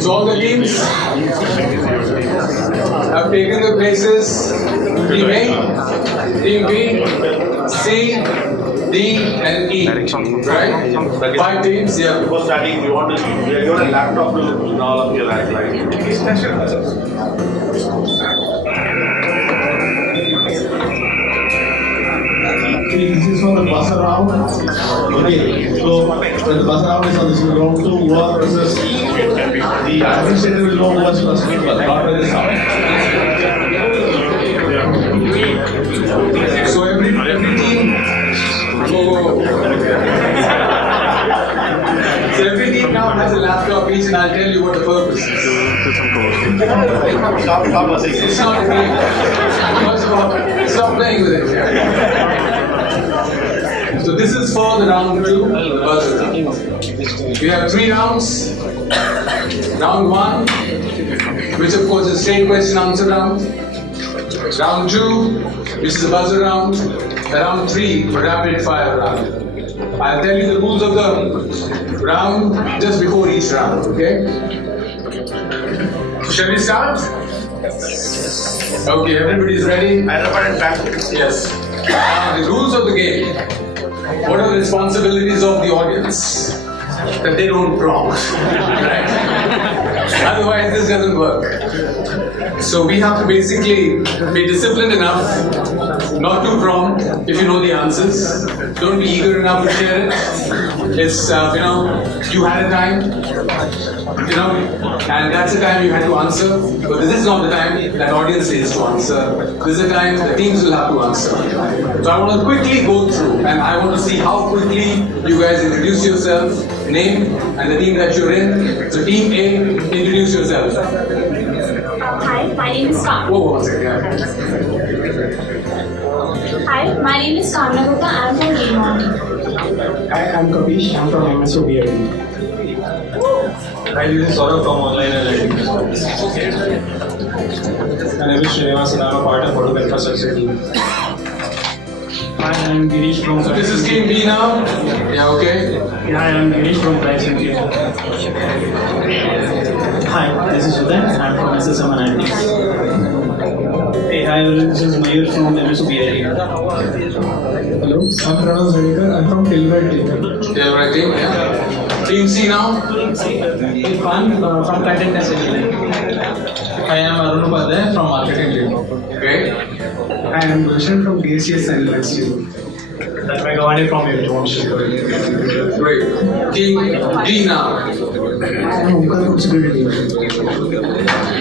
So all the teams have taken the places. Team A, Team B, C, D, and E. Right? 5 teams, yeah. Before starting, we want to give a laptop to all of you, like This is for the bus around. Okay, so when the bus around is on this round 2, who are versus the administrator will know who was first people, not by the sound. So every team, so every team now has a laptop each, and I'll tell you what the purpose is. It's not a game. First of all, stop playing with it. So this is for the round 2, buzzer round. We have 3 rounds. Round 1, which of course is straight question answer round. Round 2, which is the buzzer round. Round 3, rapid fire round. I'll tell you the rules of the round just before each round, okay? Shall we start? Okay, everybody's ready? Yes. The rules of the game. What are the responsibilities of the audience? That they don't prompt, right? Otherwise, this doesn't work. So we have to basically be disciplined enough not to prompt if you know the answers. Don't be eager enough to share it. It's, you had a time, and that's the time you had to answer. But this is not the time that audience needs to answer. This is the time the teams will have to answer. So I want to quickly go through, and I want to see how quickly you guys introduce yourself, name, and the team that you're in. So Team A, introduce yourself. Hi, my name is Kamna. Whoa, one second. Hi, my name is Kamna Gupta. I'm from Demon. Hi, I'm Kapish. I'm from MSOBID. Hi, this is Saurabh from Online Analytics. My name is Srinivas and I'm a part of Photo Infrastructure team. Hi, I'm Girish from. So this is Team B now. Yeah, okay. Hi, I'm Girish from Pricing team. Hi, this is Uday. I'm from SSM Analytics. Hey, hi, this is Mayur from MSOBID. Hello, I'm Pranav Zarikar. I'm from Tilbert team. Tilbert team, yeah. Team C now. Irfan from Patent Engineering. I am Arun Upadhyay from Marketing team. Great. I am Gulshan from DCS and Lens team. That's my Gawani from Electronics. Great. Team D now. I am Omkar from Security team.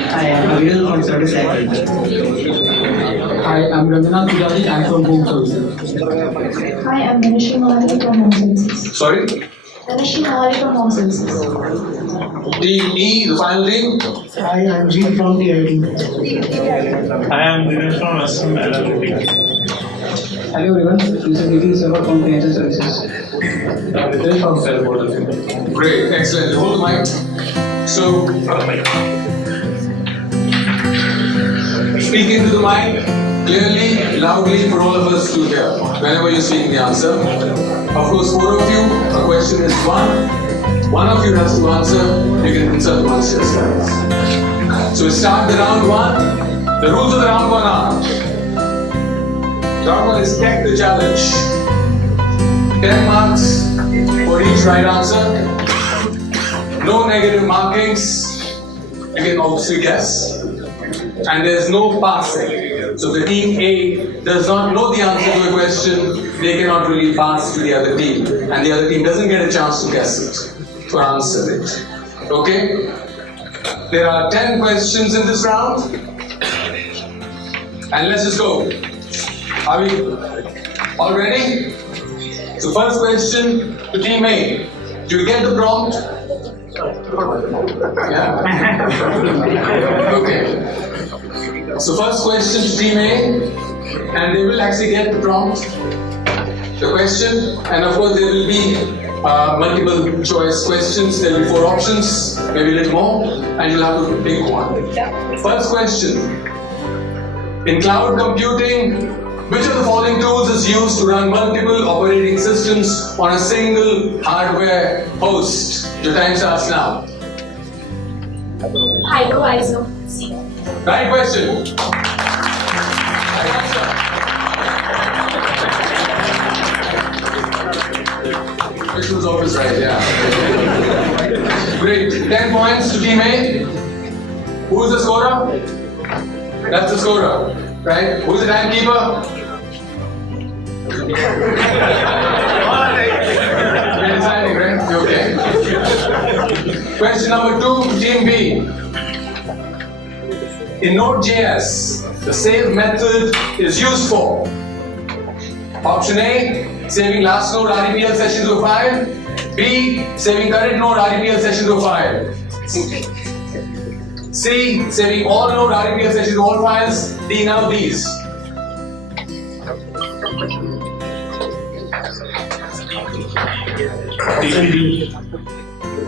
Hi, I'm Aviral from Service Act. Hi, I'm Ravina Pujari. I'm from Home Services. Hi, I'm Manishi Mawali from Home Services. Sorry? Manishi Mawali from Home Services. Team E, the final team. Hi, I'm Jeet from TIT. I am Dinesh from SM Analytics. Hello everyone, this is Nitin Sarwar from Financial Services. Ritesh from Salesforce. Great, excellent. Hold the mic. So, speak into the mic clearly, loudly for all of us to hear whenever you're speaking the answer. Of course, 4 of you, a question is 1. 1 of you has to answer. You can consult amongst yourselves. So we start the round 1. The rules of the round 1 are: round 1 is Tech the Challenge. 10 marks for each right answer. No negative markings. You can obviously guess. And there's no passing. So if the team A does not know the answer to a question, they cannot really pass to the other team. And the other team doesn't get a chance to guess it or answer it. Okay? There are 10 questions in this round. And let's just go. Are we all ready? So first question to Team A. Do you get the prompt? Yeah? Okay. So first question to Team A, and they will actually get the prompt, the question, and of course there will be multiple choice questions. There will be 4 options, maybe a little more, and you'll have to pick one. First question. In cloud computing, which of the following tools is used to run multiple operating systems on a single hardware host? Your time starts now. Hypervisor. C. Right question. Right answer. This was always right, yeah. Great. 10 points to team A. Who's the scorer? That's the scorer. Right? Who's the timekeeper? You're deciding, right? Okay. Question number 2, team B. In Node.js, the save method is used for option A, saving last node REPL session to a file. B, saving current node REPL session to a file. C, saving all node REPL session to all files. D, none of these.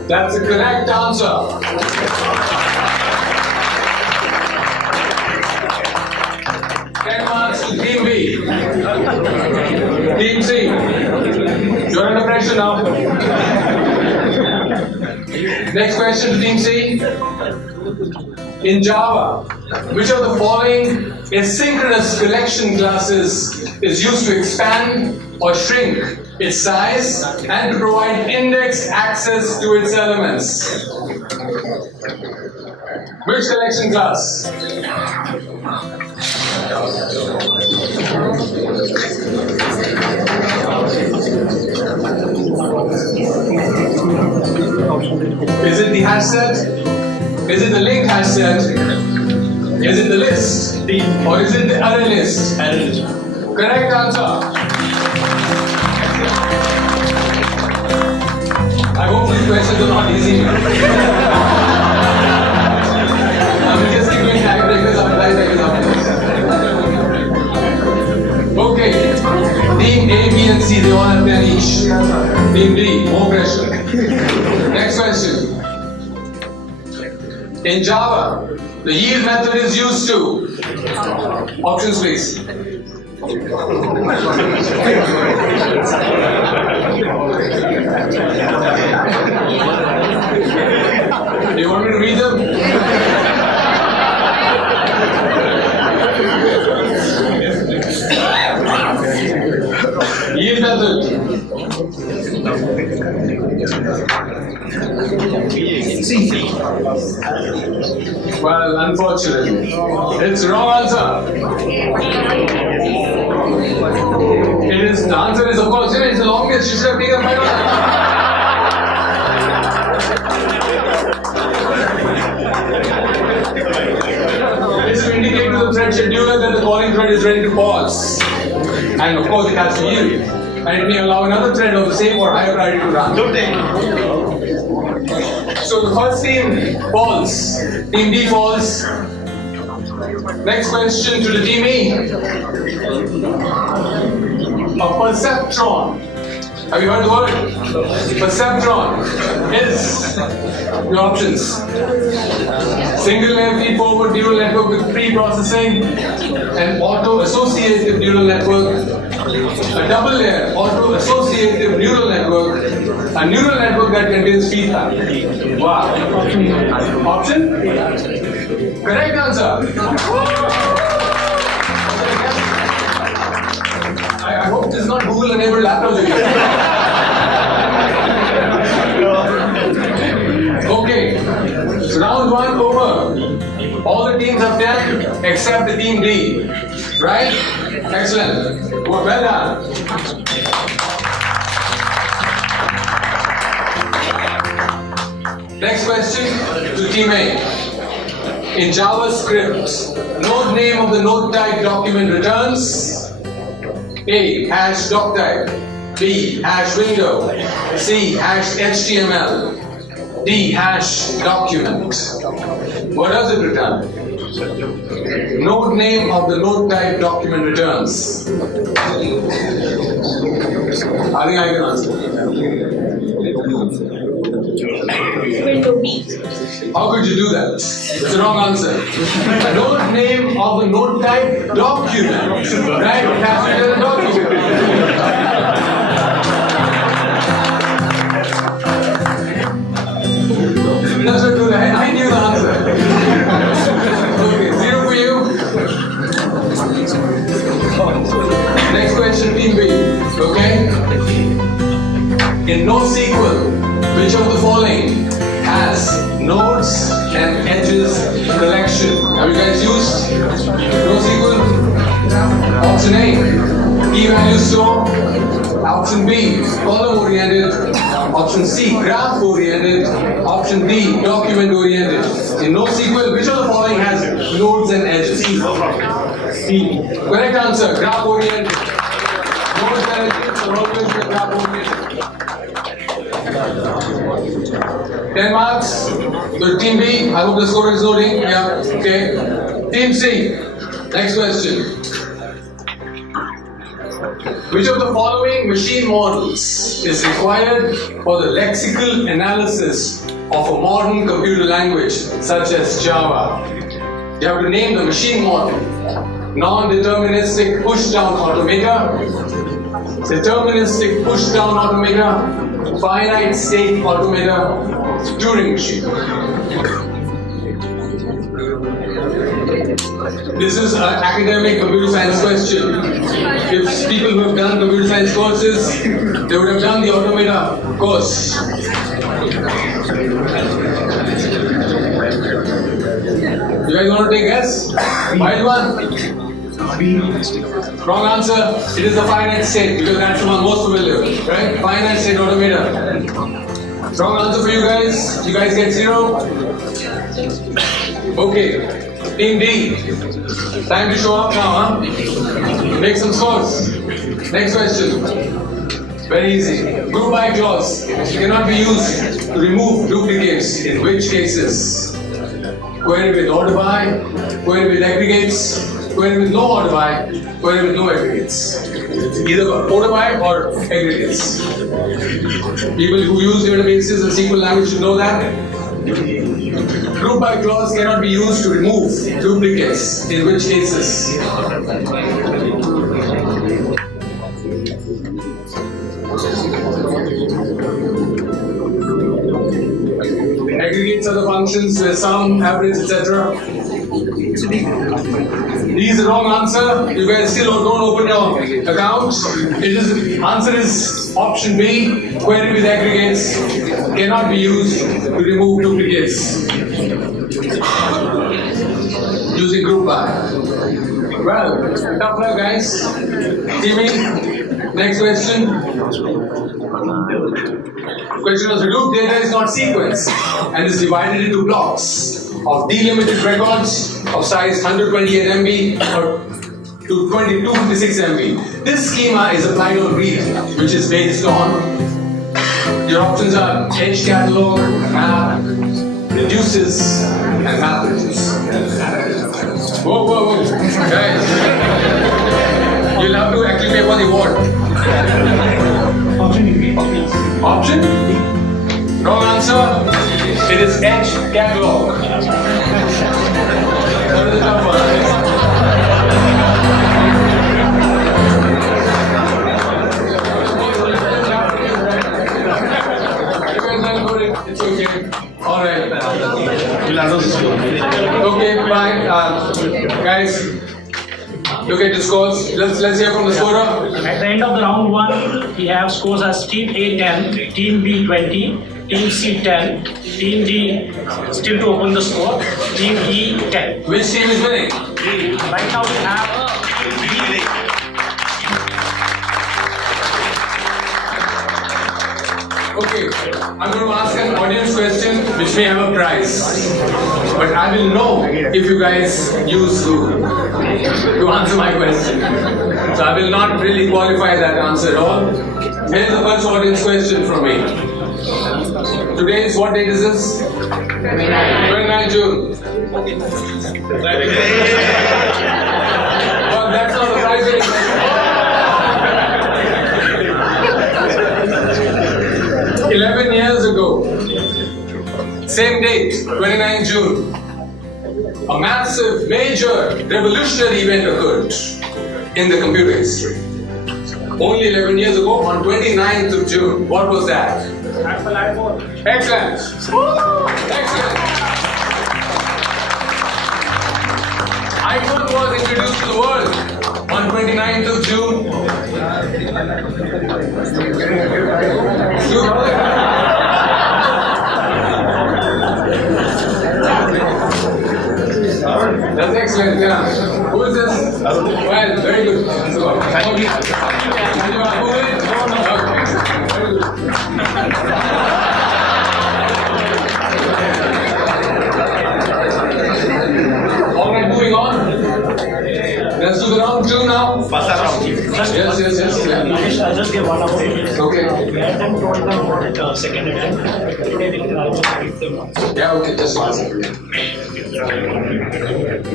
That's the correct answer. To team B. Team C. You're under pressure now. Next question to team C. In Java, which of the following asynchronous collection classes is used to expand or shrink its size and to provide index access to its elements? Which collection class? Is it the hash set? Is it the linked hash set? Is it the list? Or is it the array list? Correct answer. I hope these questions are not easy. I'm just doing tiebreakers after tiebreakers after this. Okay. Team A, B, and C, they all have their niche. Team D, more pressure. Next question. In Java, the yield method is used to options, please. Do you want me to read them? Yield method. Well, unfortunately, it's wrong answer. The answer is, of course, it's the longest. You should have taken my answer. This will indicate to the thread scheduler that the calling thread is ready to pause. And of course, it has to yield. And it may allow another thread of the same or higher priority to run. So the first team falls. Team B falls. Next question to the team E. A perceptron. Have you heard the word? Perceptron is your options. Single layer feed-forward neural network with pre-processing, an auto-associative neural network, a double layer auto-associative neural network, a neural network that contains feedback. Wow. Option? Correct answer. I hope this is not Google enabled laptops again. Okay, so round 1 over. All the teams have 10 except the team D. Right? Excellent. Well done. Next question to team A. In JavaScript, node name of the node type document returns A, hash doc type, B, hash window, C, hash HTML, D, hash document. What does it return? Node name of the node type document returns. I think I can answer. Window B. How could you do that? It's the wrong answer. The node name of the node type document. Right? It has to be a document. That's not good. I knew the answer. question, Team B. Okay? In NoSQL, which of the following has nodes and edges collection? Have you guys used NoSQL? Option A, key value store. Option B, column oriented. Option C, graph oriented. Option D, document oriented. In NoSQL, which of the following has nodes and edges? C. Correct answer, graph oriented. Nodes and edges are always the graph oriented. 10 marks. So Team B, I hope the score is loading. Yeah, okay. Team C, next question. Which of the following machine models is required for the lexical analysis of a modern computer language such as Java? You have to name the machine model. Non-deterministic push-down automator, deterministic push-down automator, finite state automator, Turing machine. This is an academic computer science question. If people who have done computer science courses, they would have done the automata course. You guys want to take a guess? White one? Wrong answer. It is the finite state because that's the one most familiar with, right? Finite state automata. Wrong answer for you guys. You guys get 0. Okay. Team D. Time to show up now, huh? Make some scores. Next question. Very easy. Group by clause cannot be used to remove duplicates. In which cases? Query with order by, query with aggregates, query with no order by, query with no aggregates. Either order by or aggregates. People who use databases and SQL language should know that. Group by clause cannot be used to remove duplicates. In which cases? Aggregates are the functions where sum, average, etc. D is the wrong answer. You guys still don't open your account. Answer is option B. Query with aggregates cannot be used to remove duplicates using group by. Well, tough luck, guys. Jimmy, next question. Question was: Hadoop data is not sequence and is divided into blocks of delimited records of size 128 MB or to 2256 MB. This schema is applied on read, which is based on your options are edge catalog, map, reduces, and map reduce. Whoa, whoa, whoa. Guys, you'll have to actually pay for the award. Option? Wrong answer. It is edge catalog. That is a tough one. It's okay. Alright. Okay, fine. Guys, look at the scores. Let's hear from the scorer. At the end of the round 1, we have scores as Team A 10, Team B 20, Team C 10, Team D still to open the score, Team E 10. Which team is winning? Right now we have Okay, I'm going to ask an audience question which may have a prize. But I will know if you guys use Google to answer my question. So I will not really qualify that answer at all. Here is the first audience question from me. Today is what date is this? 29 June. Well, that's not the prize anymore. 11 years ago, same date, 29 June, a massive, major, revolutionary event occurred in the computer history. Only 11 years ago, on 29th of June, what was that? Apple iPhone. Excellent! Excellent! iPhone was introduced to the world on 29th of June That's excellent, yeah. Who is this? Well, very good. Thank you. And you are moving? Okay. Very good. All right, moving on. Let's do the round two now. Buzzer round. Yes. Rakesh, I'll just give one update. Okay. We had them told them about second attempt. Today we can also give them one. Yeah, okay, just one second.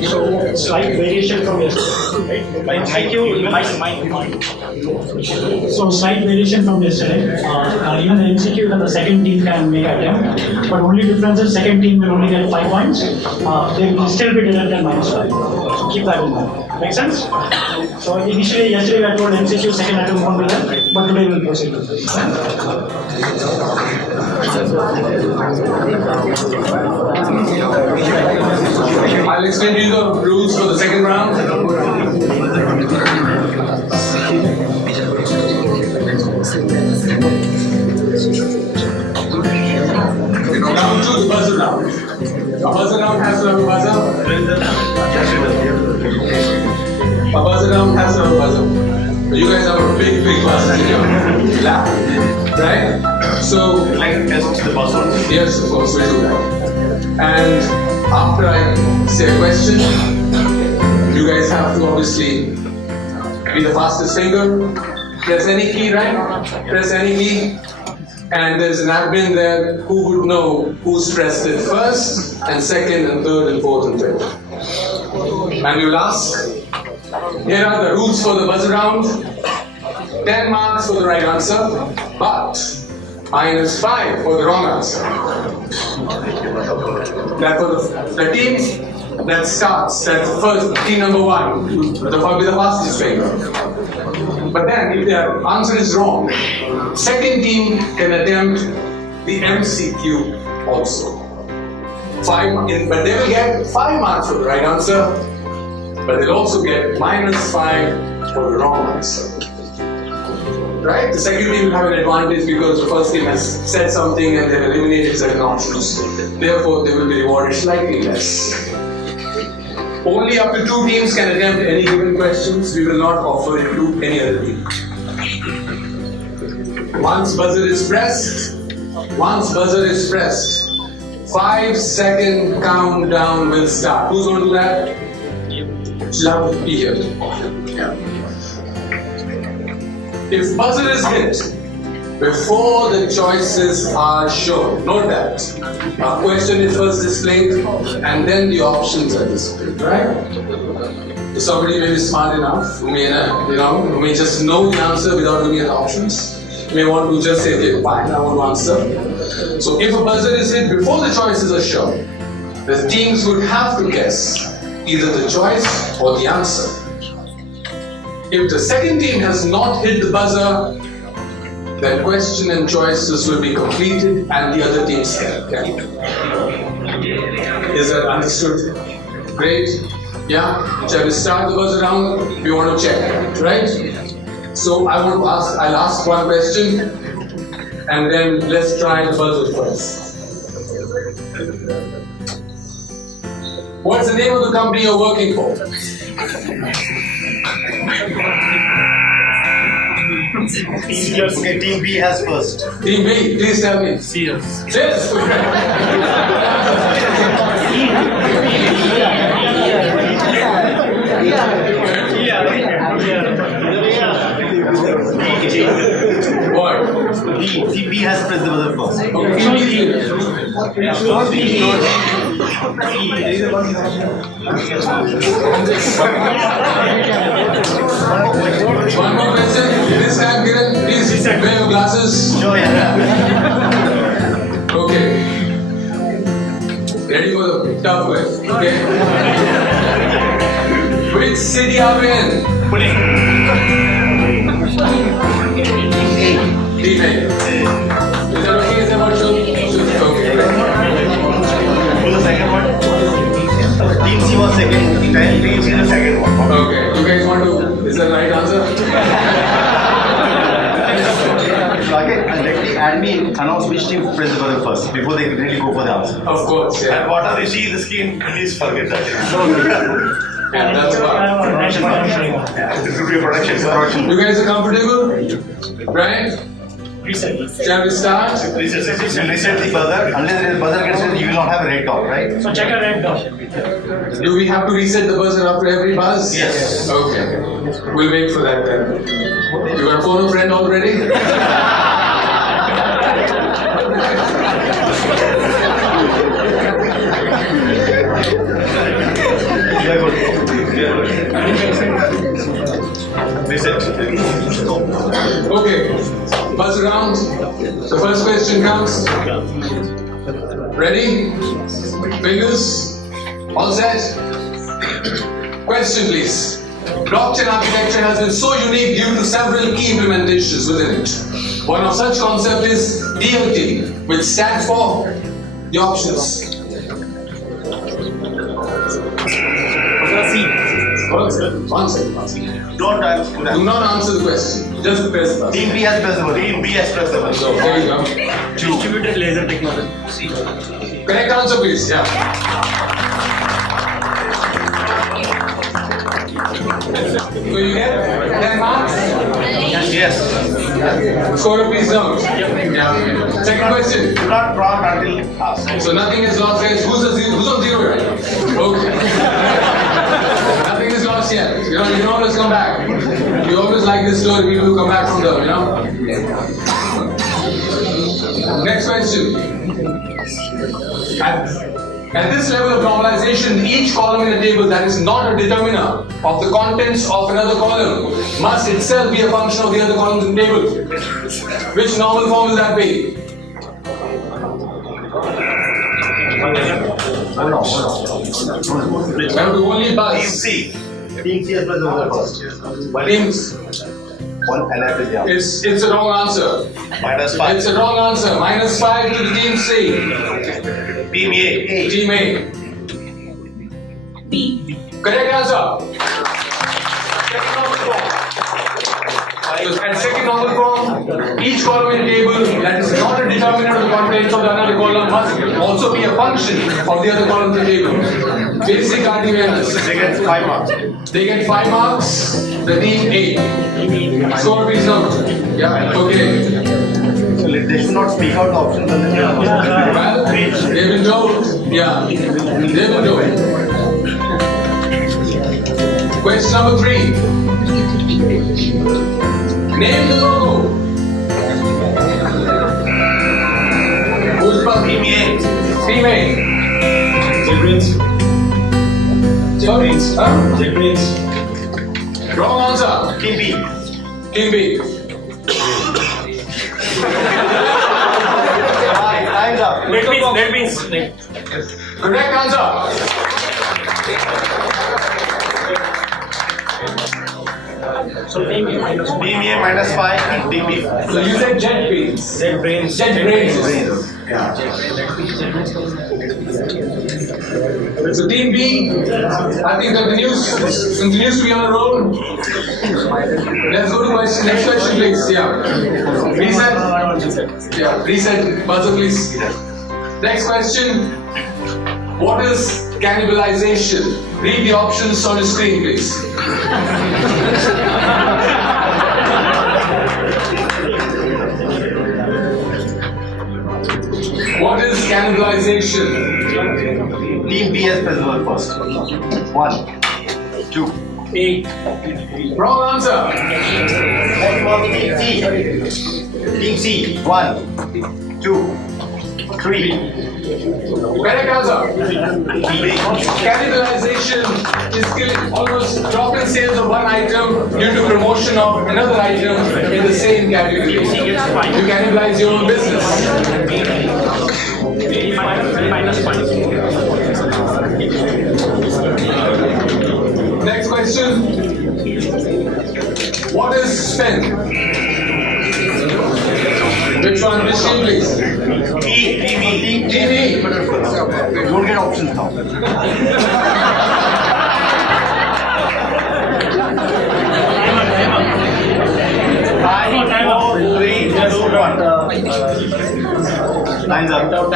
So slight variation from yesterday, right? So slight variation from yesterday. Even the MCQ that the second team can make attempt, but only difference is second team will only get 5 points. They will still be deducted -5. So keep that in mind. Make sense? So initially yesterday we had told MCQ second attempt won't be there, but today we'll proceed with this. I'll explain to you the rules for the second round. Round two, the buzzer round. A buzzer round has to have a buzzer. A buzzer round has to have a buzzer. You guys have a big buzzer in your lap, right? So, Like test the buzzer. yes, of course, we do that. And after I say a question, you guys have to obviously be the fastest finger. Press any key, right? Press any key. And there's an admin there who would know who's pressed it first, and second, and third, and fourth, and fifth. And we will ask, here are the rules for the buzzer round. 10 marks for the right answer, but -5 for the wrong answer. That for the team that starts, that's first, team number 1, with the fastest finger. But then, if their answer is wrong, second team can attempt the MCQ also. But they will get 5 marks for the right answer, but they'll also get -5 for the wrong answer. Right? The second team will have an advantage because the first team has said something and they've eliminated certain options. Therefore, they will be rewarded slightly less. Only up to 2 teams can attempt any given questions. We will not offer it to any other team. Once buzzer is pressed, 5-second countdown will start. Who's going to do that? Love to be here. Yeah. If buzzer is hit before the choices are shown, note that. A question is first displayed and then the options are displayed, right? If somebody may be smart enough, who may just know the answer without looking at the options, may want to just say, okay, fine, I want to answer. So if a buzzer is hit before the choices are shown, the teams would have to guess either the choice or the answer. If the second team has not hit the buzzer, then question and choices will be completed and the other teams can. Is that understood? Great. Yeah? Shall we start the buzzer round? We want to check, right? So I'll ask one question and then let's try the buzzer first. What's the name of the company you're working for? Okay, team B has first. Team B, please tell me. Sears. Yes. What? Team B has pressed the buzzer first. One more question. This time, Kiran, please wear your glasses. Sure, yeah. Okay. Ready for the tough one? Okay. Which city are we in? Team A. Is that okay? Is that what you okay, right. Who's the second one? Team C was second. Team C is the second one. Okay. You guys want to? Is that the right answer? Okay, and let the admin announce which team press the button first before they really go for the answer. Of course, yeah. And whatever you see in the screen, please forget that. Yeah, that's fine. It could be a production. You guys are comfortable? Right? Shall we start? Reset the buzzer. Unless the buzzer gets reset, you will not have a red dot, right? So check a red dot. Do we have to reset the buzzer after every buzz? Yes. Okay. We'll wait for that then. You got a phone a friend already? You are good. Reset. Okay. Buzz around. The first question comes. Ready? Fingers? All set? Question please. Blockchain architecture has been so unique due to several key implementations within it. One of such concepts is DLT, which stands for the options. Answer. Don't answer. Do not answer the question. Just press the button. Team B has pressed the button. Team B has pressed the button. So there you go. Distributed laser technology. Correct answer, please. Yeah. So you get 10 marks. Yes. Scorer, please don't. Yeah. Second question. Do not prompt until asked. So nothing is lost, guys. Who's on zero right now? Okay. Nothing is lost yet. You can always come back. We always like this story. People who come back from them, Next question. At this level of normalization, each column in a table that is not a determiner of the contents of another column must itself be a function of the other columns in the table. Which normal form will that be? That would only Team buzz. C. Team C has pressed the button first. Teams. One and I press the answer. It's a wrong answer. -5. It's a wrong answer. -5 to the team C. Team A. Team A. B. Correct answer. And second normal form, each column in a table that is not a determinant of the contents of the another column must also be a function of the other column in the table. Basic RTVNS. They get 5 marks. They get 5 marks. The team A. Score please note. Yeah. Okay. So they should not speak out the options and then Well, they've been told. Yeah. They've been told. Question number 3. Name the logo. Who's the Team A. Team A. JetBrains. Sorry. Huh? JetBrains. Wrong answer. Team B. Team B. Time's up. That means. Correct answer. So team A minus one. Team A -5 and Team B. So you said JetBrains. JetBrains. JetBrains. So Team B, I think that the news continues to be on the road. Let's go to next question, please. Yeah. Reset. Yeah. Reset. Buzzer, please. Next question. What is cannibalization? Read the options on the screen, please. What is cannibalization? Team B has pressed the button first. 1, 2. Wrong answer. That was Team C. Team C. 1, 2, 3. Correct answer. Cannibalization is killing almost drop in sales of one item due to promotion of another item in the same category. You cannibalize your own business. Next question. What is spend? Which one? Which team, please? Team E. Team E. Don't get options now. Five, 4, 3, 2, 1. Time's up.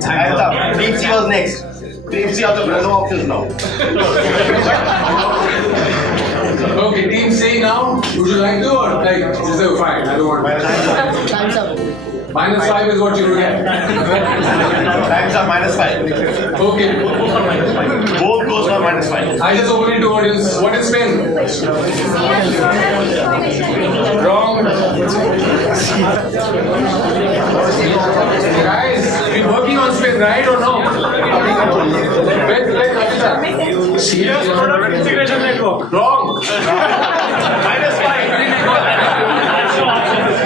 Time's up. Team C was next. Team C also no options now. Okay, team C now. Would you like to or like is it fine? I don't want. Time's up. -5 is what you will get. Time's up, -5. Okay. Both goes for -5. I just open it to audience. What is spin? Wrong. Guys, we working on spin, right or no? Sears Product Integration Network. Wrong. -5.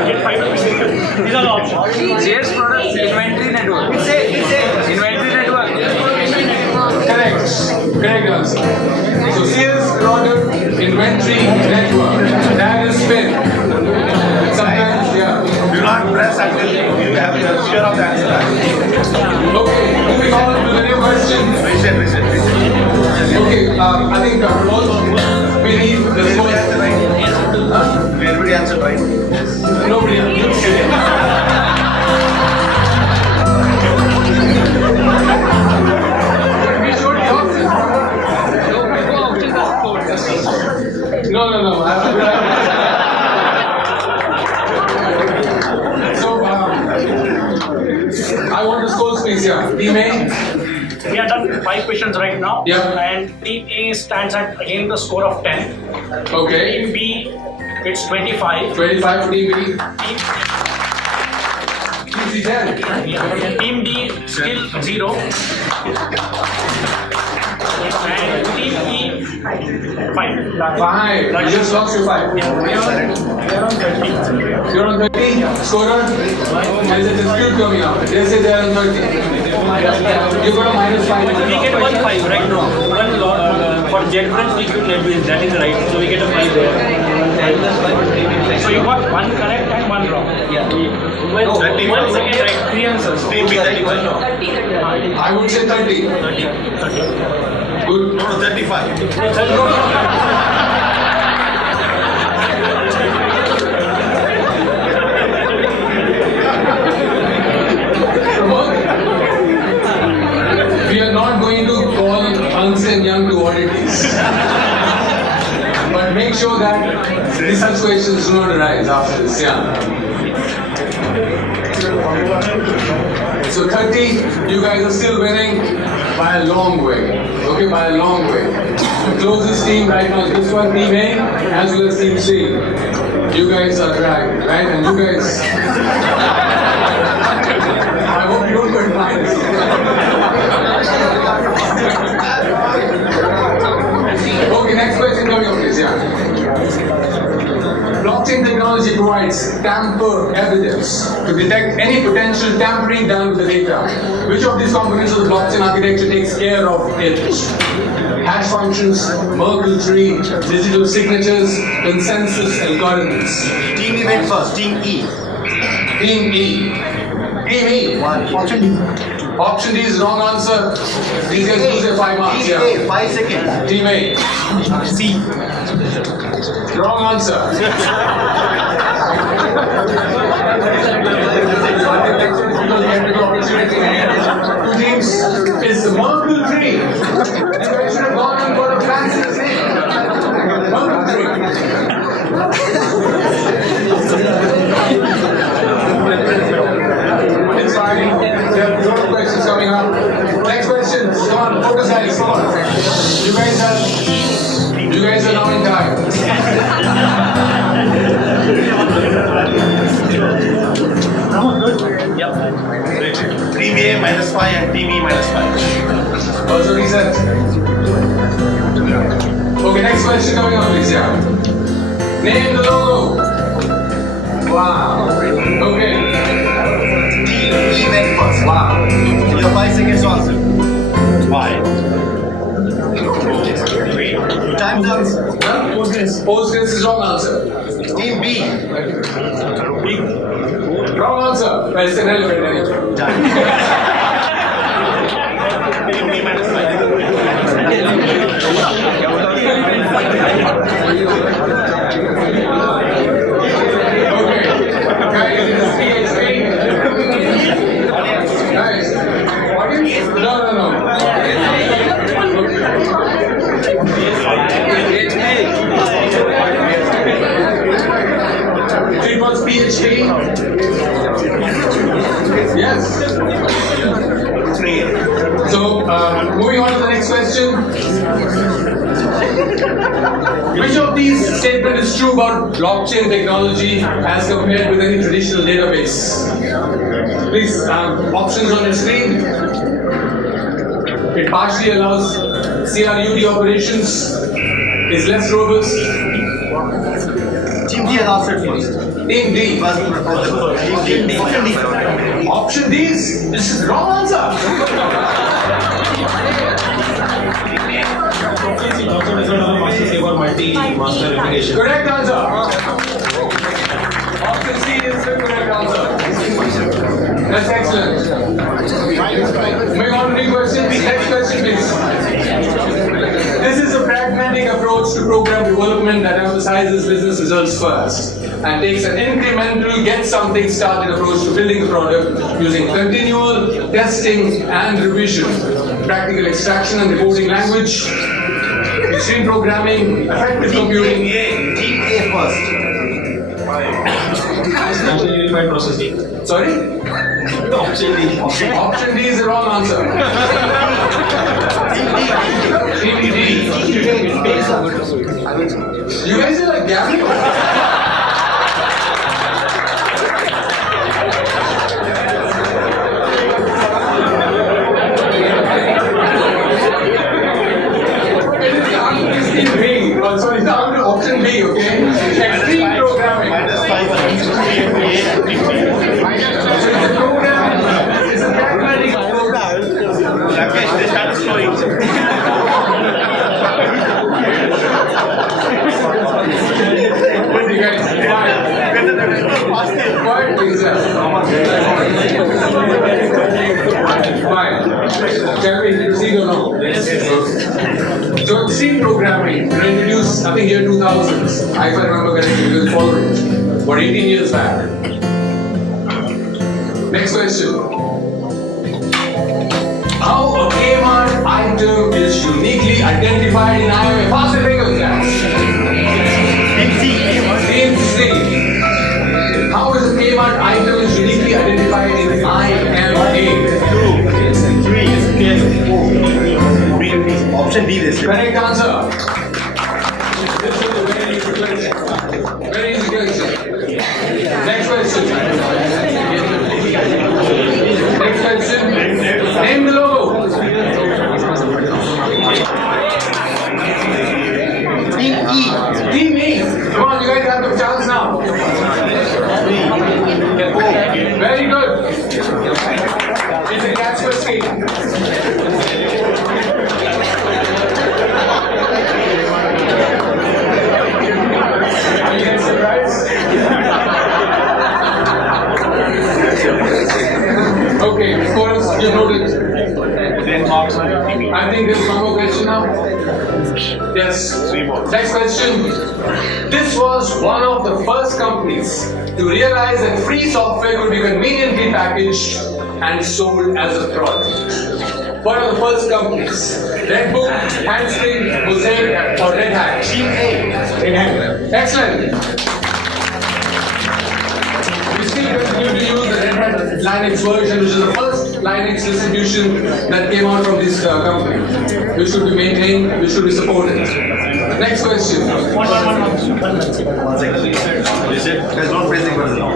Get 5 rupees. These are the options. Sears Products Inventory Network. Inventory Network. Correct. Correct answer. So Sears Product Inventory Network. That is spin. Sometimes, yeah. Do not press until you have your share of the answer. Okay, moving on to the new question. Reset. Okay, I think both we need the score. Everybody answered right. Nobody. We showed the options. No. So, I want the scores, please. Yeah, team A. We have done 5 questions right now. Yeah. And Team A stands at again the score of 10. Okay. Team B, it's 25. 25 for team B. Team, Team C 10. Team D still 0. And Team E 5. 5. You just lost your 5. You're on 30. Scorer. There's a dispute coming up. They say they're on 30. You got a -5. We get 1 5, right? No. For Jetfriends we could net win, that is right. So we get a 5 there. So you got 1 correct and 1 wrong. Yeah. 1 second right, 3 answers. Team B 31. I would say 30. 30. Good. No, 35. We are not going to call Ernst & Young to audit these. But make sure that these situations do not arise after this, yeah. So 30, you guys are still winning by a long way. Okay, by a long way. The closest team right now is this one, Team A, as well as Team C. You guys are dragged, right? And you guys... I hope you don't put minus. Okay, next question coming up, please, yeah. Blockchain technology provides tamper evidence to detect any potential tampering done with the data. Which of these components of the blockchain architecture takes care of it? Hash functions, Merkle tree, digital signatures, consensus algorithms. Team E went first. Team E. Team E. Team E. Option D. Option D is wrong answer. These guys lose their 5 marks. Team Yeah. A, 5 seconds. Team A. C. Wrong answer. Two teams is the Merkle tree. You guys should have gone and got a fancy name. Merkle tree. It's fine. There are more questions coming up. Next question. Come on, focus guys. Come on. You guys are now in time. Team A -5 and Team E -5. Also reset. Okay, next question coming up, please. Yeah. Name the logo. Wow. Okay. Team E went first. Wow. You have 5 seconds to answer. Why? Time's up. Postgres is wrong answer. Team B. Wrong answer. That's irrelevant anyway. Team B -5. Okay. Guys, it is PHP. PhD? Yes. So, moving on to the next question. Which of these statements is true about blockchain technology as compared with any traditional database? Please, options on your screen. It partially allows CRUD operations, is less robust. Team D has answered first. Team D. Team D. Option D is, this is the wrong answer. It's also result of a master slave or multi-master replication. Correct answer. Option C is the correct answer. That's excellent. Moving on to new questions. Next question, please. This is a pragmatic approach to program development that emphasizes business results first and takes an incremental, get something started approach to building the product using continual testing and revision, practical extraction and reporting language, extreme programming, effective computing. Team A first. Substantially unified processing. Sorry? Option D. Option D is the wrong answer. Team D. You guys are like gambling. Sorry, down to option B, okay? Extreme programming. So the program is a pragmatic approach. Rakesh, they started slowing. You guys, fine, can we proceed or no? Yes. So extreme programming was introduced, I think, year 2000s. If I remember correctly, it was following. About 18 years back. Next question. How a Kmart item is uniquely identified in IMA? Fast and fingers, guys. Team C. How is a Kmart item is uniquely identified in IMA? 2, 3, 4. Option D this. Correct answer. This is a very easy question. Very easy question. Next question. Next question. Name the logo. Team E. Team E. Come on, you guys have the chance now. Very good. It's a Casper scheme. Are you guys surprised? Okay, of course, you noted. I think there's one more question now. Yes. Next question. This was one of the first companies to realize that free software could be conveniently packaged and sold as a product. One of the first companies. Red Book, Handspring, Mosaic, or Red Hat? Team A. Red Hat. Excellent. We still continue to use the Red Hat Linux version, which is the first Linux distribution that came out from this company, which should be maintained, which should be supported. Next question. One second. There's no pressing button now.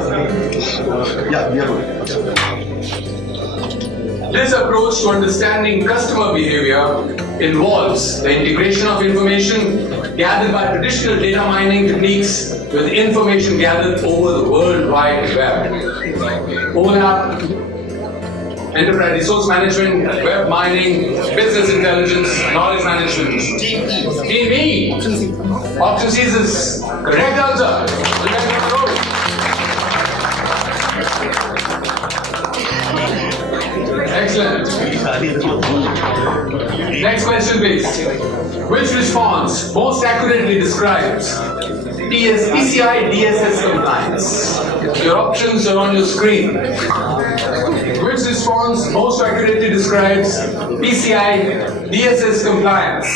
Yeah, we are good. This approach to understanding customer behavior involves the integration of information gathered by traditional data mining techniques with information gathered over the World Wide Web. Overlap, enterprise resource management, web mining, business intelligence, knowledge management. Team E. Team E. Option C is correct answer. Excellent. Next question, please. Which response most accurately describes PCI DSS compliance? Your options are on your screen. Which response most accurately describes PCI DSS compliance?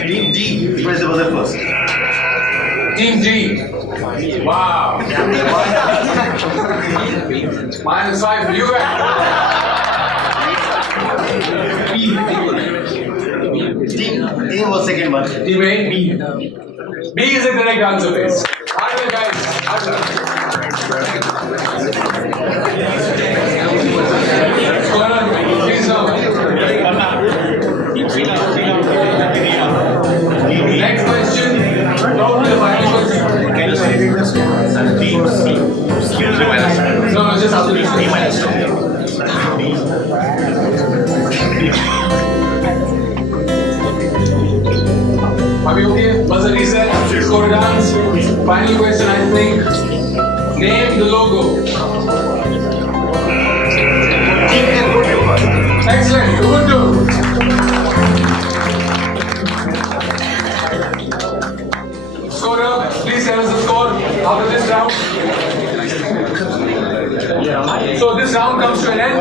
Team D. Press the button first. Team G. Wow. -5 for you guys. Team A was second one. Team A? B is the correct answer, guys. Hard work, guys. Hard work. Please now. Next question. Now to the final question. No, just after this. Are we okay? Buzzer reset. Score dance. Final question, I think. Name the logo. Excellent. Good too. Scorer, please tell us the score after this round. So this round comes to an end.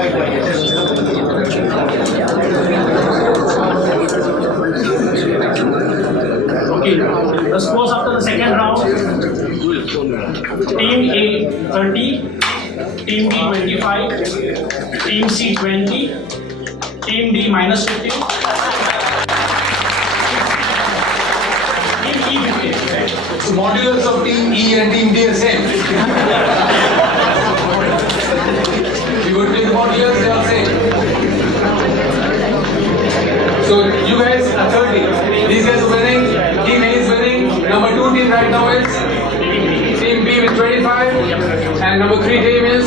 Okay, the scores after the second round. Team A 30, Team B 25, Team C 20, Team D -15, Team E 15. So modulars of Team E and Team D are same. You would take the modulars, they are same. So you guys are 30. These guys are winning. Team A is winning. Number 2 team right now is Team B with 25. And number 3 team is?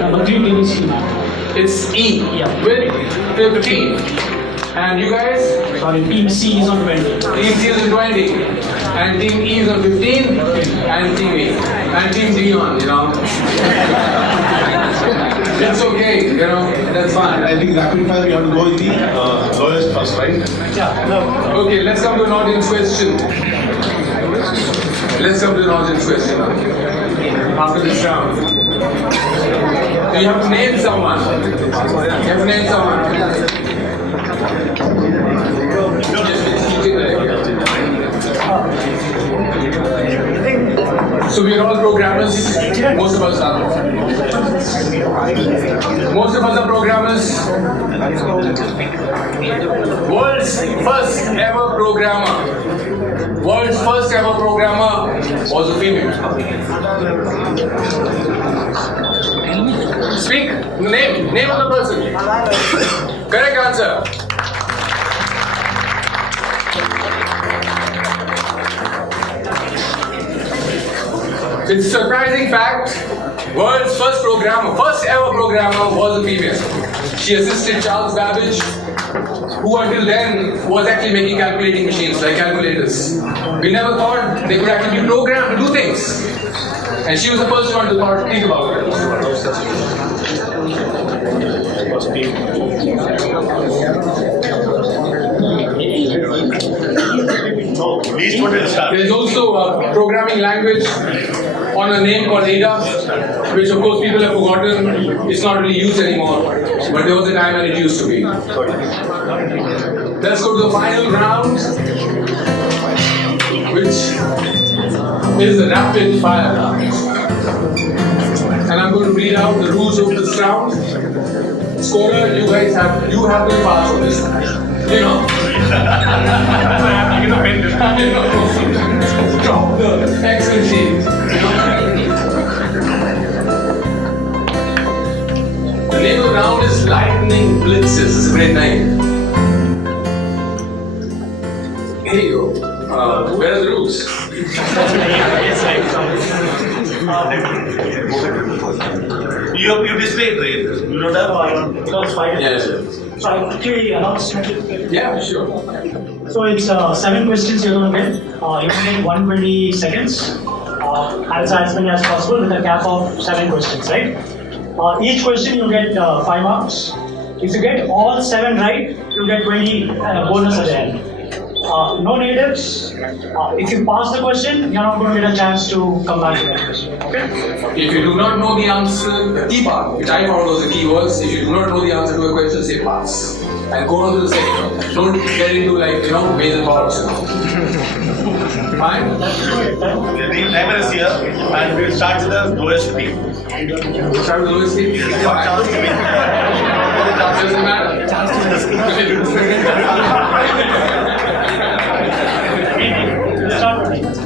Number 3 team is C. It's E with 15. And you guys? Sorry, Team C is on 20. Team C is on 20. And Team E is on 15. And Team E. And Team D on, you know. It's okay, you know, that's fine. I think rapid fire, you have to go with the lowest first, right? Yeah, Okay, let's come to an audience question. Let's come to an audience question now. After this round. So you have to name someone. You have to name someone. So we are all programmers. Most of us are. Most of us are programmers. World's first ever programmer. World's first ever programmer was a female. Speak. Name of the person. Correct answer. It's a surprising fact. World's first programmer, first ever programmer was a female. She assisted Charles Babbage, who until then was actually making calculating machines like calculators. We never thought they could actually be programmed to do things. And she was the first one to think about it. There's also a programming language on a name called Ada, which of course people have forgotten. It's not really used anymore, but there was a time when it used to be. Let's go to the final round, which is the rapid fire round. And I'm going to read out the rules of this round. Scorer, you have to be fast on this. You know. Drop the Excel sheet. The name of the round is Lightning Blitzes. It's a great name. Here you go. Where are the rules? You displayed, right? You don't have Yes. So I quickly announce. Yeah, sure. So it's 7 questions you're going to get. You can get 120 seconds. Answer as many as possible with a cap of 7 questions, right? Each question you get 5 marks. If you get all 7 right, you get 20 bonus at the end. No negatives. If you pass the question, you're not going to get a chance to come back to that question. Okay? If you do not know the answer, the key part, which I found was the key words, if you do not know the answer to a question, say pass. And go on to the second one. Don't get into major thoughts. Fine? The timer is here and we'll start with the lowest team. Start with Louis Steve. What chance to win? Doesn't matter.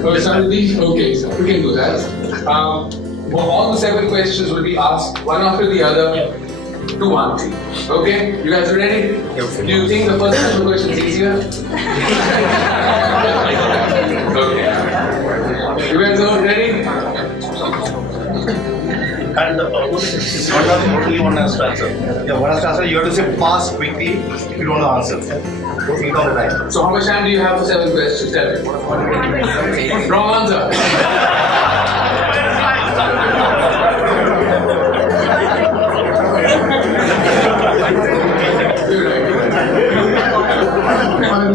Okay, start with these? Okay, so we can do that. All the 7 questions will be asked one after the other to one team. Okay? You guys are ready? Do you think the first 7 questions is easier? Okay. You guys are ready? And not only one has to answer. Yeah, one has to answer. You have to say fast, quickly, if you don't know the answer. Think of the time. So how much time do you have for 7 questions? Tell me. Wrong answer.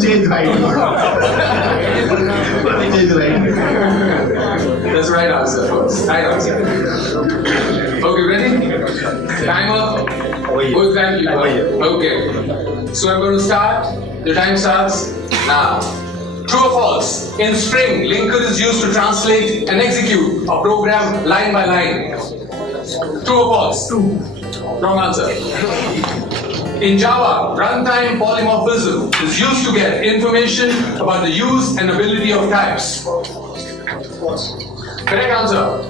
Change right. Change right. That's the right answer, folks. Right answer. Okay, ready? Timer? Good, thank you. Okay. So I'm going to start. The time starts now. True or false? In string, linker is used to translate and execute a program line by line. True or false? True. Wrong answer. In Java, runtime polymorphism is used to get information about the use and ability of types. Correct answer.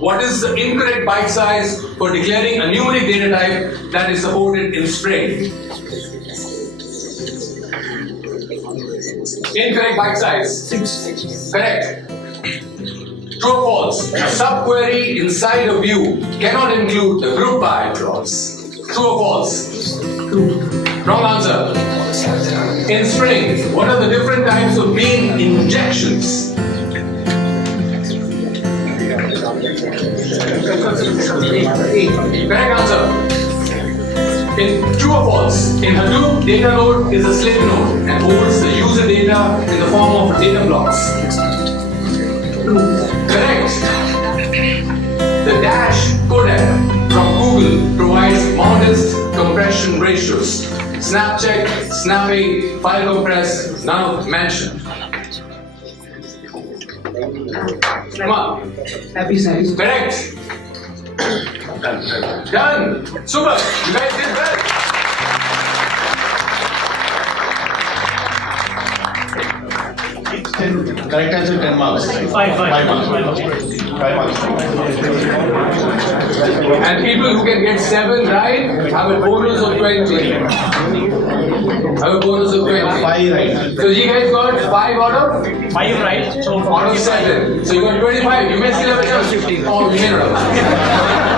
What is the incorrect byte size for declaring a numeric data type that is supported in string? Incorrect byte size. 6. Correct. True or false? A subquery inside a view cannot include the group by clause. True or false? True. Wrong answer. In string, what are the different types of bean injections? Correct answer. In true or false? In Hadoop, data node is a slave node and holds the user data in the form of data blocks. Correct. The dash codec from Google provides modest compression ratios. Snap check, snapping, file compress, none of mentioned. Come on. Happy size. Correct. Done. Super. You guys did well. Correct answer 10 marks. 5 marks. 5 marks. And people who can get 7 right have a bonus of 20. Have a bonus of 20. 5 right. So you guys got 5 out of? 5 right. So Out of 7. So you got 25. You may still have a chance. 15. Oh, you may not have.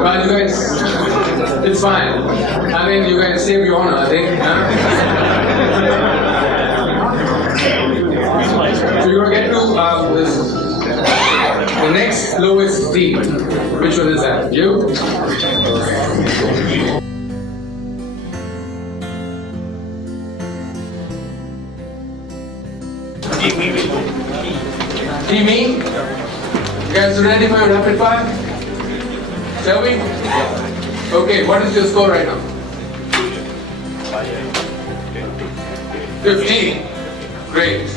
Well, you guys, it's fine. I mean, you guys saved your honor, I think. Huh? So you're gonna get to the next lowest team. Which one is that? You? Team me? You guys ready for your rapid fire? Shall we? Okay, what is your score right now? 15. Great.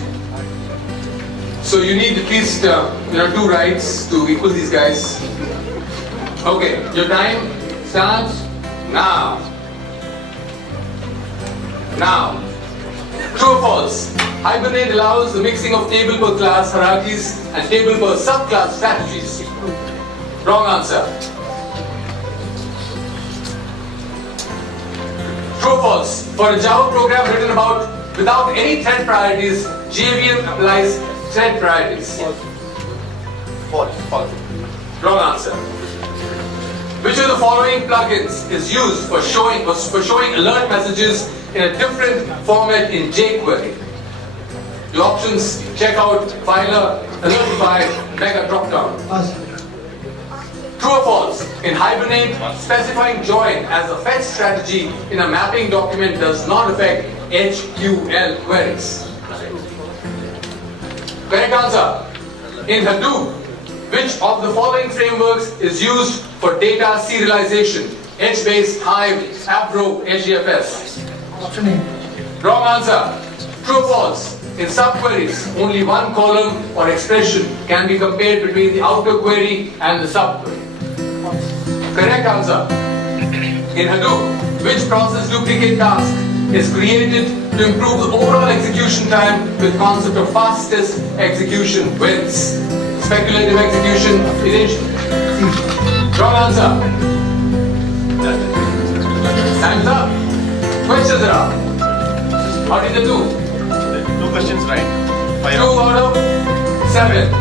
So you need at least 2 rights to equal these guys. Okay, your time starts now. Now. True or false? Hibernate allows the mixing of table per class hierarchies and table per subclass strategies. Wrong answer. True or false? For a Java program written about without any thread priorities, JVM applies thread priorities. False. Wrong answer. Which of the following plugins is used for showing alert messages in a different format in jQuery? The options: checkout, filer, alertify, mega dropdown. True or false? In Hibernate, specifying join as a fetch strategy in a mapping document does not affect HQL queries. Correct answer. In Hadoop, which of the following frameworks is used for data serialization? HBase, Hive, Avro, HDFS. Wrong answer. True or false? In subqueries, only one column or expression can be compared between the outer query and the subquery. Correct answer. In Hadoop, which process duplicate task is created to improve the overall execution time with concept of fastest execution wins? Speculative execution is wrong answer. Time's up. Questions are up. How did they do? 2 questions right. 2 out of 7.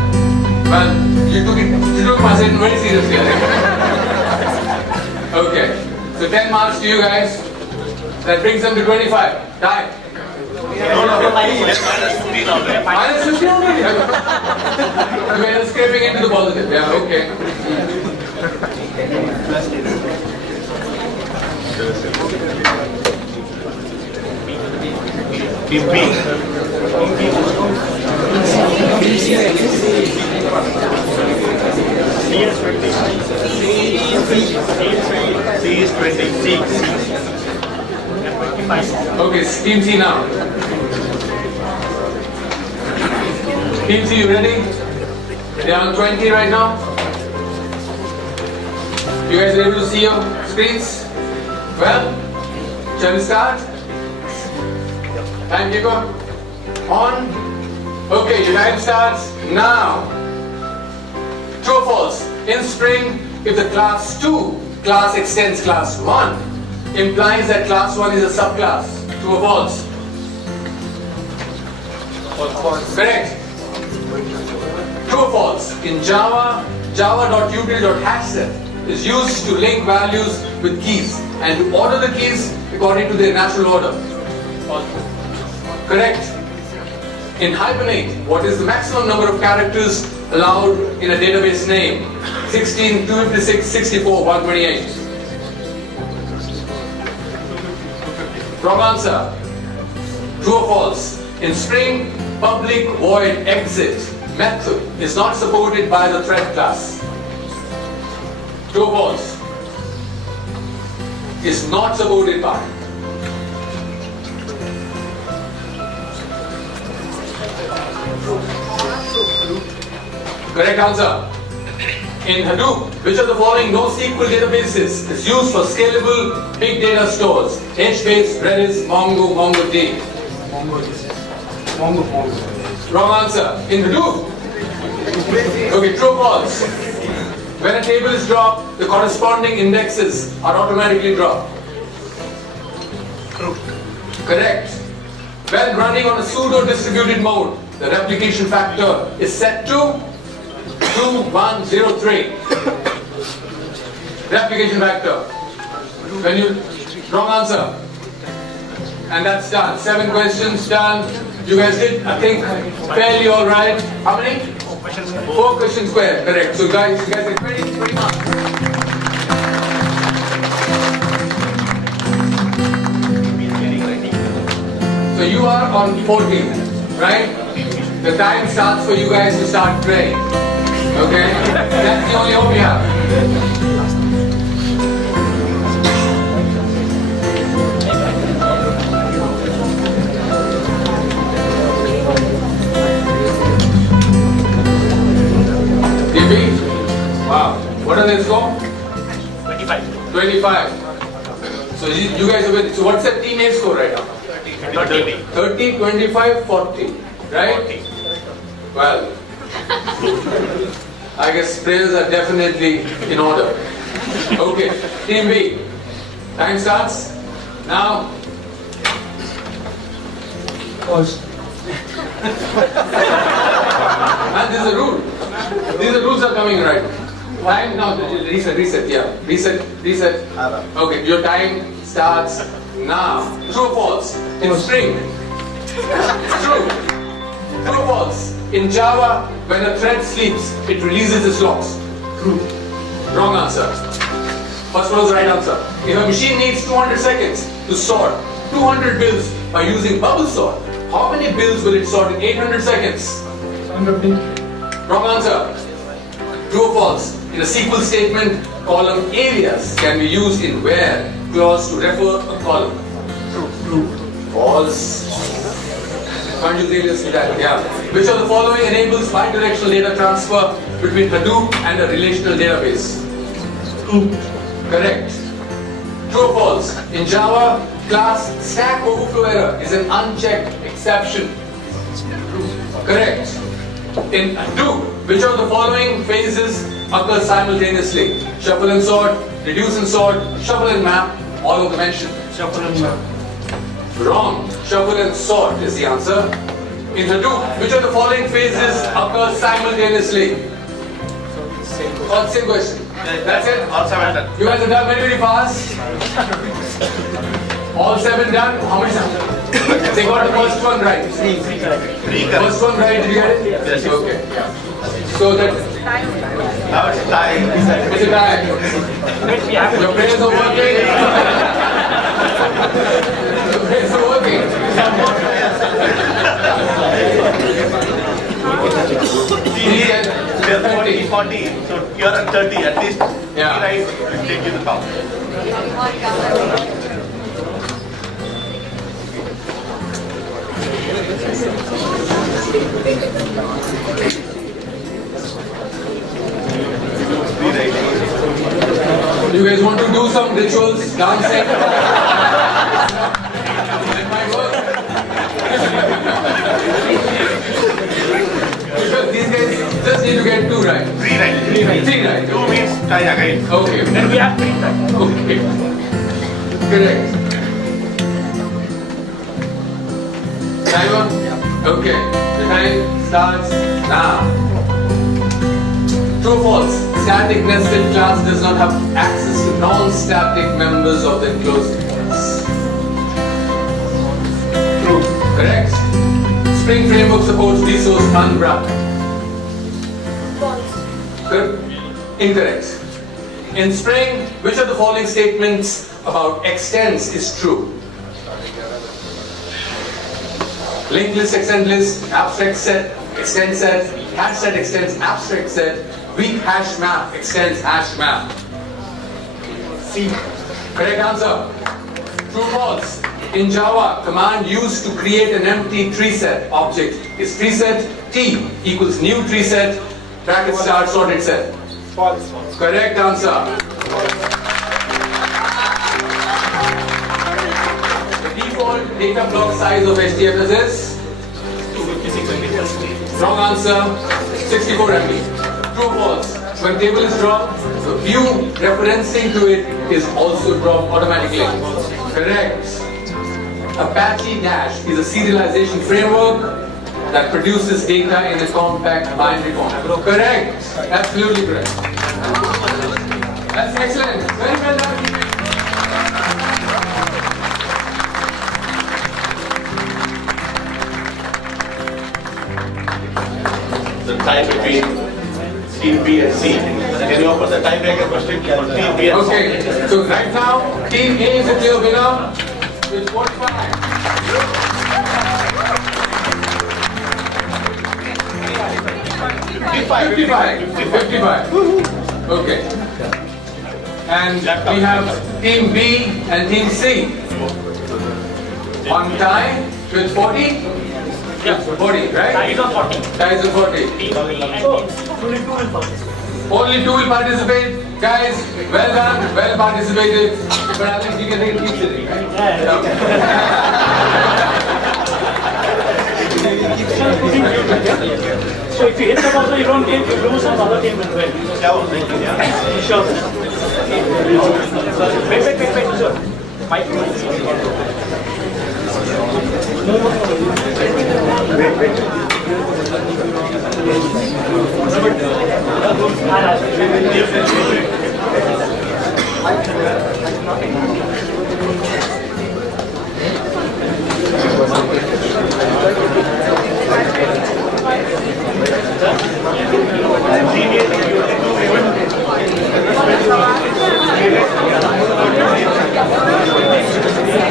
Well, you took my statement very seriously, I think. Okay. So 10 marks to you guys. That brings them to 25. Time. Minus 15 already. You are scraping into the positive. Yeah, okay. Team B. C is 20. Okay, Team C now. Team C, you ready? They are on 20 right now. You guys are able to see your screens? Well, shall we start? Timekeeper? On? Okay, your time starts now. True or false? In Spring, if the class 2 class extends class 1, implies that class 1 is a subclass. True or false? Correct. True or false? In Java, java.util.hashset is used to link values with keys and to order the keys according to their natural order. Correct. In Hibernate, what is the maximum number of characters allowed in a database name? 16, 256, 64, 128. Wrong answer. True or false? In Spring, public void exit method is not supported by the thread class. True or false? Is not supported by. Correct answer. In Hadoop, which of the following NoSQL databases is used for scalable big data stores? HBase, Redis, Mongo, MongoDB. Wrong answer. In Hadoop. Okay, true or false? When a table is dropped, the corresponding indexes are automatically dropped. Correct. When running on a pseudo distributed mode, the replication factor is set to 2103. Replication factor. Wrong answer. And that's done. 7 questions done. You guys did, I think, fairly all right. How many? 4 questions square. Correct. So guys, you guys get 20 marks. So you are on 14, right? The time starts for you guys to start praying. Okay? That's the only hope you have. DB? Wow. What are they score? 25. 25. So you guys are with, so what's the team A score right now? 30, 25, 40. Right? 40. Well, I guess prayers are definitely in order. Okay, Team B. Time starts now. And this is a rule. These are rules are coming right. Time now. Reset. Yeah. Reset. Okay, your time starts now. True or false? In Spring. True. True or false? In Java, when a thread sleeps, it releases its locks. True. Wrong answer. First one was the right answer. If a machine needs 200 seconds to sort 200 bills by using bubble sort, how many bills will it sort in 800 seconds? 150. Wrong answer. True or false? In a SQL statement, column alias can be used in where clause to refer a column. False. Can't you say this to that? Yeah. Which of the following enables bidirectional data transfer between Hadoop and a relational database? True. Correct. True or false? In Java, class stack overflow error is an unchecked exception. Correct. In Hadoop, which of the following phases occur simultaneously? Shuffle and sort, reduce and sort, shuffle and map, all of them mentioned. Shuffle and map. Wrong. Shuffle and sort is the answer. In Hadoop, which of the following phases occur simultaneously? All same question. That's it. All 7 done. You guys are done very fast. All 7 done. How much time? They got the first one right. First one right, did you get it? Yes. Okay. So that Now it's time. it's a tie. Your prayers are working. Your prayers are working. We are 40, so you are at 30 at least. Yeah. Right, we'll take you the top. You guys want to do some rituals, dancing? That might work. Because these guys just need to get 2 right. 3 right. 3 right. 2 means tie again. Okay. Then we have 3 times. Okay. Correct. Timer? Okay. The time starts now. True or false? Static nested class does not have access to non-static members of the enclosed class. True. Correct. Spring Framework supports resource unwrap. False. Good. Incorrect. In Spring, which of the following statements about extends is true? Linked list, extend list, abstract set, extend set, hash set extends abstract set, weak hash map extends hash map. C. Correct answer. True or false? In Java, command used to create an empty tree set object is tree set T equals new tree set bracket start sorted set. False. Correct answer. The default data block size of HDFS is? 256 Wrong answer. 64 MB. True or false? When table is dropped, the view referencing to it is also dropped automatically. Correct. Apache Dash is a serialization framework that produces data in a compact binary form. Correct. Absolutely correct. That's excellent. Very well done. The tie between team B and C. Can you offer the tiebreaker question for team B and C? Okay, so right now, Team A is a clear winner with 45. 55. Okay. And we have Team B and Team C. On tie with 40? Yeah. 40, right? Ties on 40. Ties with 40. Only 2 will participate. Guys, well done, well participated. But I think you can keep sitting, right? So if you hit the buzzer, you don't get, you lose, and the other team will win. Sure. Wait, sir. Mic.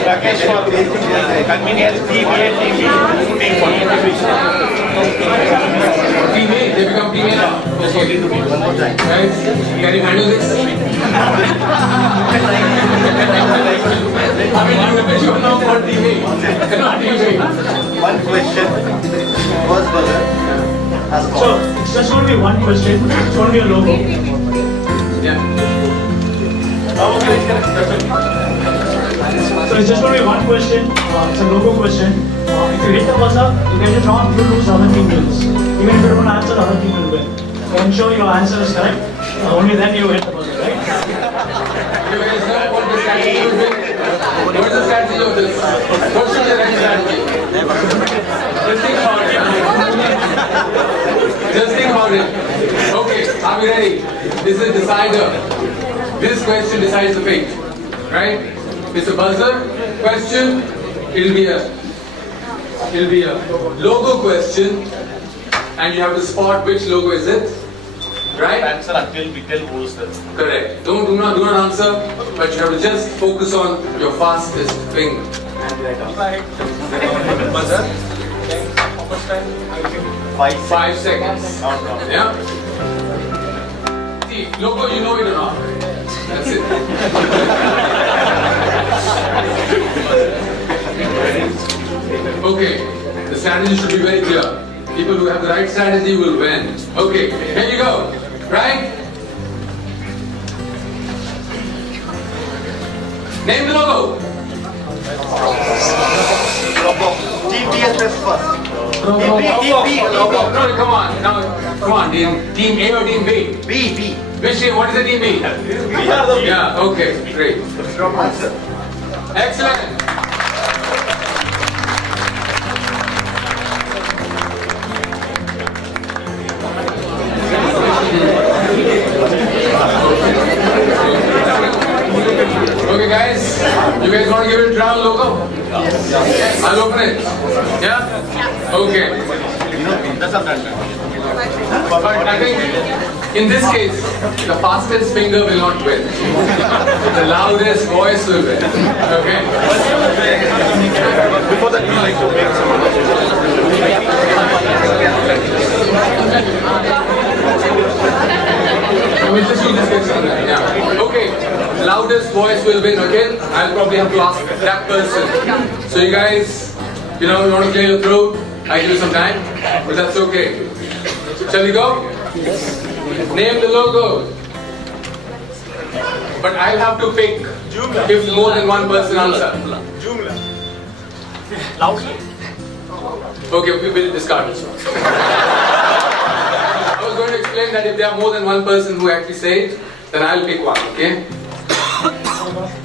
Rakesh for convenience, team A and team B, team 40. Team A, they become Team A now. Okay. Guys, can you handle this? I mean, you know what TV. Not TV. One question. First buzzer has So it's just going to be one question. It's going to be a logo. Yeah. So it's just going to be one question. It's a logo question. If you hit the buzzer, you get it wrong, you lose, the other team wins. Even if you don't answer, the other team will win. So ensure your answer is correct. Only then you hit the buzzer, right? You guys know what the strategy should be? What is the strategy of this? What should the right strategy? Just think about it. Just think about it. Okay, are we ready? This is decider. This question decides the fate. Right? It's a buzzer question. It'll be a logo question, and you have to spot which logo is it. Right? answer until we tell who's the. Correct. Do not answer, but you have to just focus on your fastest finger. Buzzer. 5 seconds. Yeah? See, logo, you know it or not? That's it. Okay, the strategy should be very clear. People who have the right strategy will win. Okay, here you go. Right? Name the logo. Team B is best first. No, come on. Now, come on. Team A or Team B? B. Which team? What is the team B? Yeah, okay, great. Answer. Excellent. Okay, guys. You guys want to give it a try, logo? I'll open it. Yeah? Okay. But I think in this case, the fastest finger will not win. The loudest voice will win. Okay? Before that, we like to make some. We'll just do this question. Yeah. Okay. Loudest voice will win. Okay? I'll probably have to ask that person. So you guys, you want to clear your throat? I give you some time, but that's okay. Shall we go? Name the logo. But I'll have to pick if more than one person answer. Loudly. Okay, we will discard this one. I was going to explain that if there are more than one person who actually say it, then I'll pick one, okay?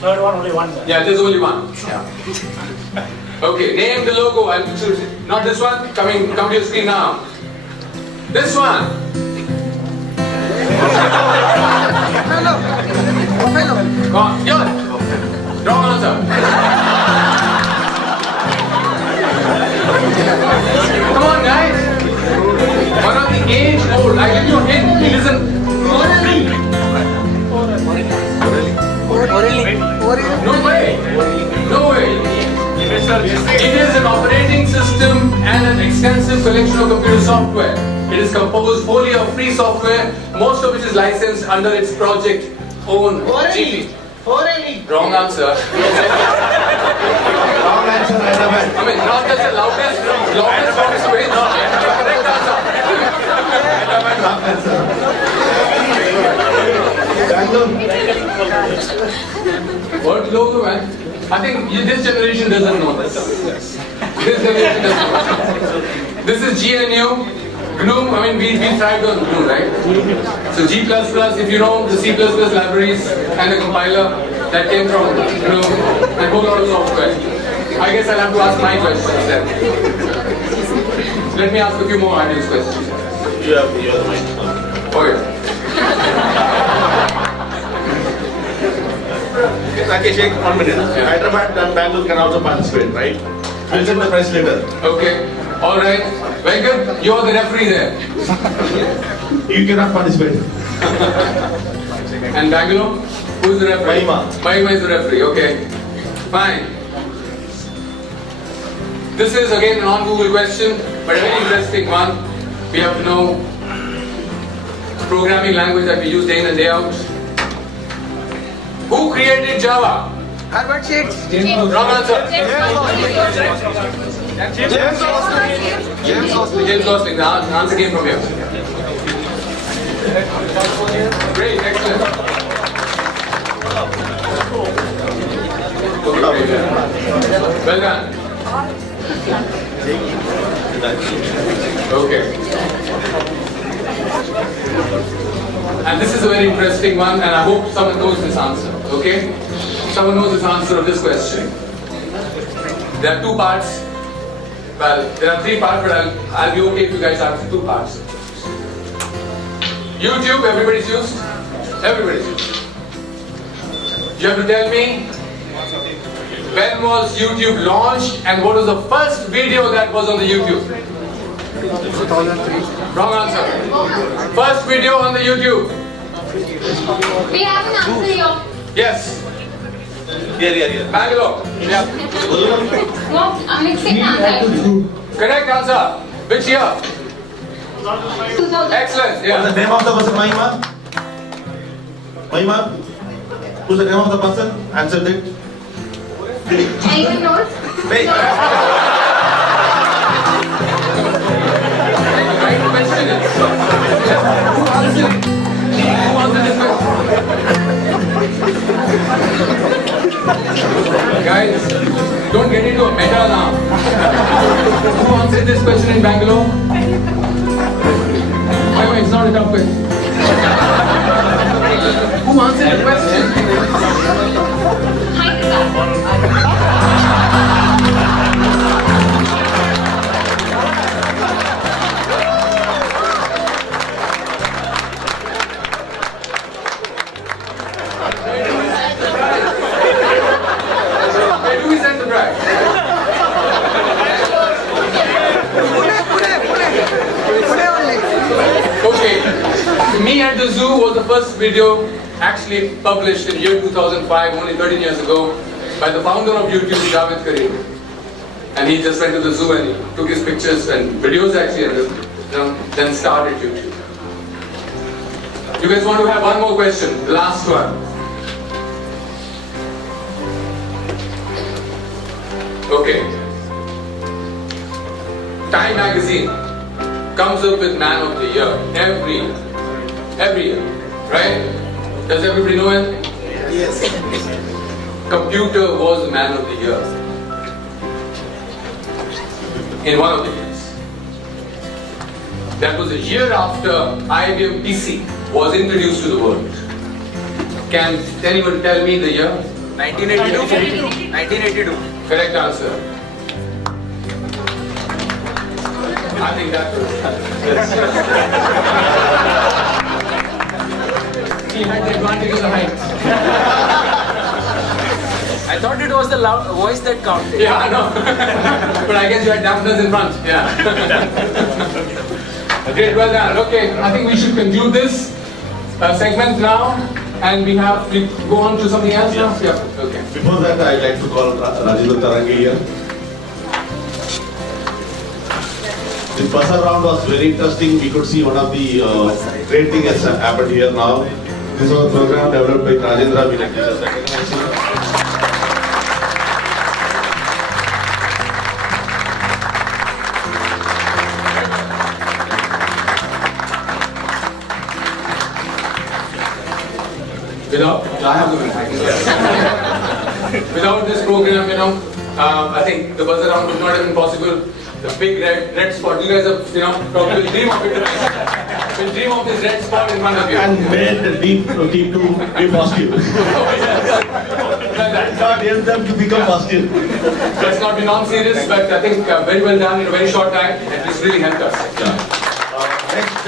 Third one, only one. Yeah, there's only one. Yeah. Okay, name the logo. I'll choose it. Not this one. Come to your screen now. This one. Come on, yours. Wrong answer. Come on, guys. One of the age old. I give you a hint. Listen. No way. No way. It is an operating system and an extensive collection of computer software. It is composed wholly of free software, most of which is licensed under its project own GT. Wrong answer. Wrong answer, Hyderabad. I mean, not just the loudest voice away, not correct answer. What logo, man? I think this generation doesn't know this. This generation doesn't know. This is GNU. GNU, I mean, we thrived on GNU, right? So G++, if you know the C++ libraries and the compiler that came from GNU and a whole lot of software. I guess I'll have to ask my questions then. Let me ask a few more audience questions. You have the microphone. Oh yeah. Rakesh, 1 minute. Hyderabad and Bangalore can also participate, right? I'll send the price later. Okay. All right. Very good. You're the referee there. You cannot participate. And Bangalore? Who's the referee? Mahima is the referee. Okay. Fine. This is again a non-Google question, but a very interesting one. We have to know programming language that we use day in and day out. Who created Java? Harvard Sheets. Wrong answer. James Gosling. The answer came from here. Great, excellent. Well done. Okay. And this is a very interesting one, and I hope someone knows this answer. Okay? Someone knows this answer of this question. There are two parts. Well, there are three parts, but I'll be okay if you guys answer two parts. YouTube, everybody's used? Everybody's used. You have to tell me when was YouTube launched and what was the first video that was on the YouTube? 2003. Wrong answer. First video on the YouTube. We have an answer here. Yes. Here. Bangalore. Yeah. What? A mixing answer. Correct answer. Which year? 2000. Excellent. What's the Yeah. name of the person, Mahima? Mahima? Who's the name of the person? Answered it. Anyone knows? Wait. Right question is. Who answered it? Who answered this question? Guys, don't get into a meta now. Who answered this question in Bangalore? Why, it's not a tough question. Who answered the question? Hi, Siddharth. Where do we send the bride? Okay, Me at the Zoo was the first video actually published in year 2005, only 13 years ago, by the founder of YouTube, Javed Karim. And he just went to the zoo and he took his pictures and videos actually and then started YouTube. You guys want to have one more question, the last one. Okay. Time magazine comes up with Man of the Year every year, right? Does everybody know it? Yes. Computer was the Man of the Year in one of the years. That was a year after IBM PC was introduced to the world. Can anyone tell me the year? 1982. 1982. Correct answer. I think that was. He had the advantage of the height. I thought it was the loud voice that counted. Yeah, I know. But I guess you had dampeners in front. Yeah. Great, well done. Okay, I think we should conclude this segment now. And we go on to something else now? Yeah. Okay. Before that, I'd like to call Rajendra Tarangi here. The buzzer round was very interesting. We could see one of the great things has happened here now. This was a program developed by Rajendra. We like to just recognize him. Without this program, I think the buzzer round would not have been possible. The big red spot, you guys have, probably dream of it. Will dream of this red spot in front of you. And made the team to be positive. That got them to become positive. Let's not be non-serious, but I think very well done in a very short time, and this really helped us. Next,